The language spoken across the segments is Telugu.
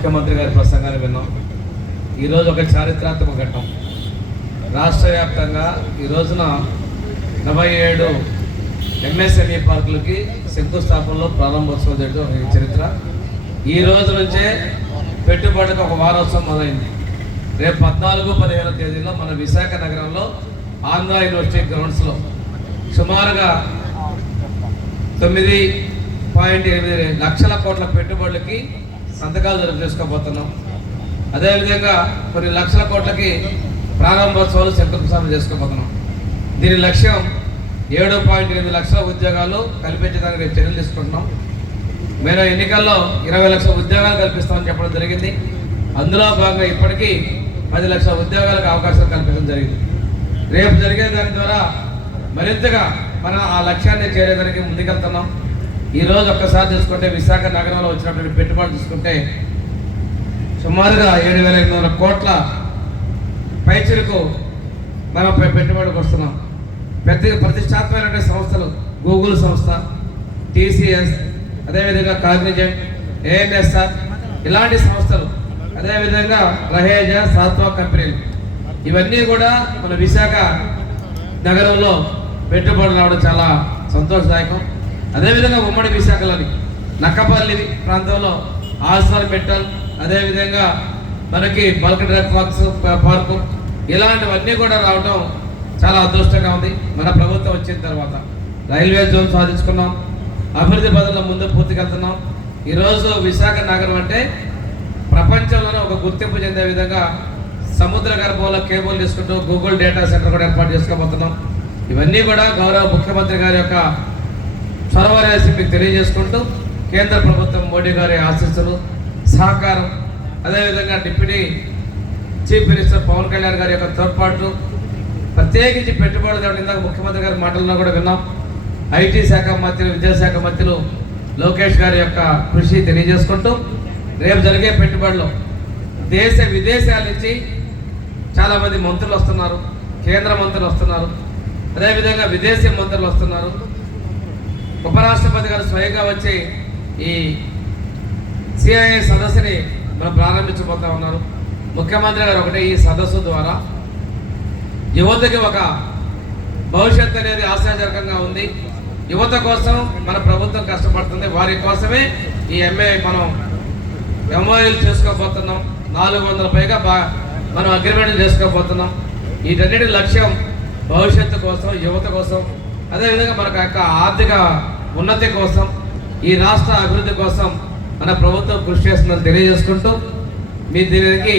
ముఖ్యమంత్రి గారి ప్రసంగాన్ని విన్నాం. ఈరోజు ఒక చారిత్రాత్మక ఘట్టం. రాష్ట్ర వ్యాప్తంగా ఈ రోజున 47 ఎంఎస్ఎంఈ పార్కులకి శంకుస్థాపనలో ప్రారంభోత్సవం చేయడం ఈ చరిత్ర. ఈ రోజు నుంచే పెట్టుబడికి ఒక వారోత్సవం మొదలైంది. రేపు 14-15 తేదీలో మన విశాఖ నగరంలో ఆంధ్ర యూనివర్సిటీ గ్రౌండ్స్లో సుమారుగా 9.8 లక్షల కోట్ల పెట్టుబడులకి సంతకాలు చేసుకోబోతున్నాం. అదేవిధంగా కొన్ని లక్షల కోట్లకి ప్రారంభోత్సవాలు శంకుస్థాపన చేసుకోబోతున్నాం. దీని లక్ష్యం 7.8 లక్షల ఉద్యోగాలు కల్పించడానికి చర్యలు తీసుకుంటున్నాం. మేము ఎన్నికల్లో 20 లక్షల ఉద్యోగాలు కల్పిస్తామని చెప్పడం జరిగింది. అందులో భాగంగా ఇప్పటికీ 10 లక్షల ఉద్యోగాలకు అవకాశాలు కల్పించడం జరిగింది. రేపు జరిగే దాని ద్వారా మరింతగా మనం ఆ లక్ష్యాన్ని చేరేదానికి ముందుకెళ్తున్నాం. ఈరోజు ఒక్కసారి చూసుకుంటే విశాఖ నగరంలో వచ్చినటువంటి పెట్టుబడులు చూసుకుంటే సుమారుగా 7,800 కోట్ల పైచిలకు మనం పెట్టుబడికి వస్తున్నాం. ప్రతిష్టాత్మకమైన సంస్థలు గూగుల్ సంస్థ, టీసీఎస్, అదేవిధంగా కాగ్నిజెంట్, ఏఎన్ఎస్ఆర్ ఇలాంటి సంస్థలు, అదేవిధంగా రహేజా, సాత్వా కంపెనీలు ఇవన్నీ కూడా మన విశాఖ నగరంలో పెట్టుబడులు రావడం చాలా సంతోషదాయకం. అదేవిధంగా ఉమ్మడి విశాఖలోని నక్కపల్లి ప్రాంతంలో ఆస్వాల్ మెటల్, అదేవిధంగా మనకి బల్క్ డ్రగ్ పార్కు ఇలాంటివన్నీ కూడా రావడం చాలా అదృష్టంగా ఉంది. మన ప్రభుత్వం వచ్చిన తర్వాత రైల్వే జోన్ సాధించుకున్నాం, అభివృద్ధి పదంలో ముందు పూర్తికెళ్తున్నాం. ఈరోజు విశాఖ నగరం అంటే ప్రపంచంలోనే ఒక గుర్తింపు చెందే విధంగా సముద్ర గర్భంలో కేబుల్ తీసుకుంటూ గూగుల్ డేటా సెంటర్ కూడా ఏర్పాటు చేసుకోబోతున్నాం. ఇవన్నీ కూడా గౌరవ ముఖ్యమంత్రి గారి యొక్క చొరవరేసి మీకు తెలియజేసుకుంటూ కేంద్ర ప్రభుత్వం మోడీ గారి ఆశీస్సులు, సహకారం, అదేవిధంగా deputy chief minister Pawan Kalyan గారి యొక్క తోడ్పాటు, ప్రత్యేకించి పెట్టుబడులు ఇందాక ముఖ్యమంత్రి గారి మాటల్లో కూడా విన్నాం. ఐటీ శాఖ మంత్రులు, విద్యాశాఖ మంత్రులు లోకేష్ గారి యొక్క కృషి తెలియజేసుకుంటూ రేపు జరిగే పెట్టుబడులు దేశ విదేశాల నుంచి చాలామంది మంత్రులు వస్తున్నారు, కేంద్ర మంత్రులు వస్తున్నారు, అదేవిధంగా విదేశీ మంత్రులు వస్తున్నారు. ఉపరాష్ట్రపతి గారు స్వయంగా వచ్చి ఈ సిఐఏ సదస్సుని మనం ప్రారంభించబోతా ఉన్నారు. ముఖ్యమంత్రి గారు ఒకటే ఈ సదస్సు ద్వారా యువతకి ఒక భవిష్యత్తు అనేది ఆశాజనకంగా ఉంది. యువత కోసం మన ప్రభుత్వం కష్టపడుతుంది. వారి కోసమే ఈ మనం ఎంఓఏలు చేసుకోబోతున్నాం. 400 పైగా మనం అగ్రిమెంట్లు చేసుకోబోతున్నాం. వీటన్నిటి లక్ష్యం భవిష్యత్తు కోసం, యువత కోసం, అదేవిధంగా మనకు యొక్క ఆర్థిక ఉన్నతి కోసం, ఈ రాష్ట్ర అభివృద్ధి కోసం మన ప్రభుత్వం కృషి చేస్తుందని తెలియజేసుకుంటూ మీ దీనికి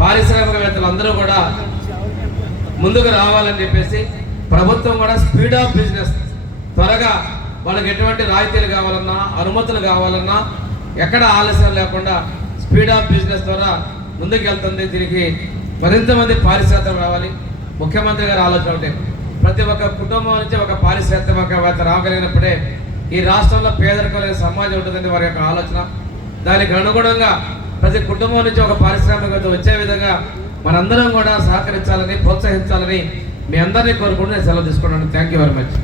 పారిశ్రామికవేత్తలు అందరూ కూడా ముందుకు రావాలని చెప్పేసి ప్రభుత్వం కూడా స్పీడ్ ఆఫ్ బిజినెస్ త్వరగా వాళ్ళకి ఎటువంటి రాయితీలు కావాలన్నా, అనుమతులు కావాలన్నా ఎక్కడ ఆలస్యం లేకుండా స్పీడ్ ఆఫ్ బిజినెస్ ద్వారా ముందుకు వెళ్తుంది. దీనికి మరింత మంది పారిశ్రామికవేత్తలు రావాలి. ముఖ్యమంత్రి గారి ఆలోచన ఒకటే, ప్రతి ఒక్క కుటుంబం నుంచి ఒక పారిశ్రామికవేత్త రాగలిగినప్పుడే ఈ రాష్ట్రంలో పేదరికం లేని సమాజం ఉంటుందని వారి యొక్క ఆలోచన. దానికి అనుగుణంగా ప్రతి కుటుంబం నుంచి ఒక పారిశ్రామికవేత్త వచ్చే విధంగా మనందరం కూడా సహకరించాలని, ప్రోత్సహించాలని మీ అందరినీ కోరుకుంటూ నేను సెలవు తీసుకున్నాను. Thank you very much.